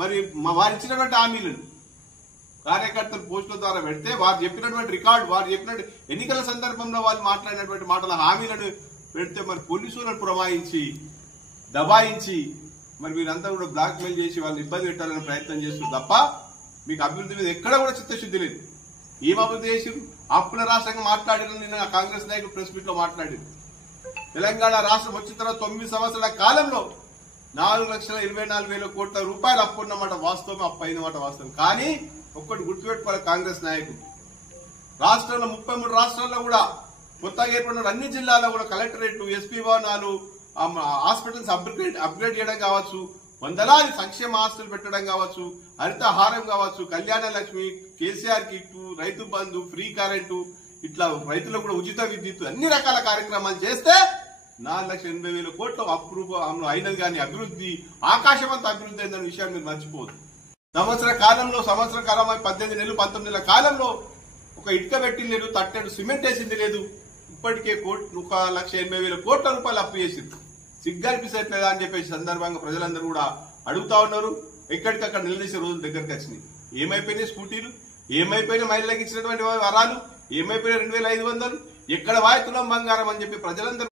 మరి వారు ఇచ్చినటువంటి హామీలను కార్యకర్తలు పోస్టుల ద్వారా పెడితే వారు చెప్పినటువంటి రికార్డు, వారు చెప్పినట్టు ఎన్నికల సందర్భంలో వాళ్ళు మాట్లాడినటువంటి మాటల హామీలను పెడితే మరి పోలీసులను పురమాయించి దబాయించి మరి వీరంతా కూడా బ్లాక్ మెయిల్ చేసి వాళ్ళని ఇబ్బంది పెట్టాలని ప్రయత్నం చేస్తుంది తప్ప మీకు అభివృద్ధి మీద ఎక్కడ కూడా చిత్తశుద్ధి లేదు. ఏం అభివృద్ధి చేసి అప్పుల రాష్ట్రంగా మాట్లాడిన నిన్న కాంగ్రెస్ నాయకులు ప్రెస్ మీట్ లో మాట్లాడారు. తెలంగాణ రాష్ట్రం వచ్చిన తర్వాత 9 సంవత్సరాల కాలంలో 4,24,000 కోట్ల రూపాయలు అప్పు ఉన్నమాట వాస్తవం, అప్పు అయినమాట వాస్తవం. కానీ ఒక్కటి గుర్తుపెట్టుకోవాలి కాంగ్రెస్ నాయకులు, రాష్ట్రంలో 33 రాష్ట్రాల్లో కూడా కొత్తగా ఏర్పడిన అన్ని జిల్లాల్లో కూడా కలెక్టరేట్లు, ఎస్పీ భవనాలు, హాస్పిటల్స్ అప్గ్రేడ్ చేయడం కావచ్చు, వందలాది సంక్షేమ ఆస్తులు పెట్టడం కావచ్చు, హరితహారం కావచ్చు, Kalyana Lakshmi, KCR kit, Rythu Bandhu, free current, ఇట్లా రైతులకు కూడా ఉచిత విద్యుత్, అన్ని రకాల కార్యక్రమాలు చేస్తే 4,80,000 కోట్ల అప్రూవ్ అయినది. కానీ అభివృద్ధి ఆకాశవంత అభివృద్ధి అయిందన్న విషయాన్ని మీరు మర్చిపోదు. సంవత్సర కాలం 18 నెలలు 19 నెలల కాలంలో ఒక ఇటుక పెట్టింది లేదు, తట్టెడు సిమెంట్ వేసింది లేదు. ఇప్పటికే 1,80,000 కోట్ల రూపాయలు అప్పు చేసింది. సిగ్గనిపించట్లేదా అని చెప్పేసి సందర్భంగా ప్రజలందరూ కూడా అడుగుతా ఉన్నారు. ఎక్కడికక్కడ నిలదీసే రోజులు దగ్గరికి వచ్చినాయి. ఏమైపోయినాయి స్కూటీలు, ఏమైపోయినాయి మహిళలకు ఇచ్చినటువంటి వరాలు, ఏమైపోయినాయి 2,500, ఎక్కడ వాయుతున్నాం బంగారం అని చెప్పి ప్రజలందరూ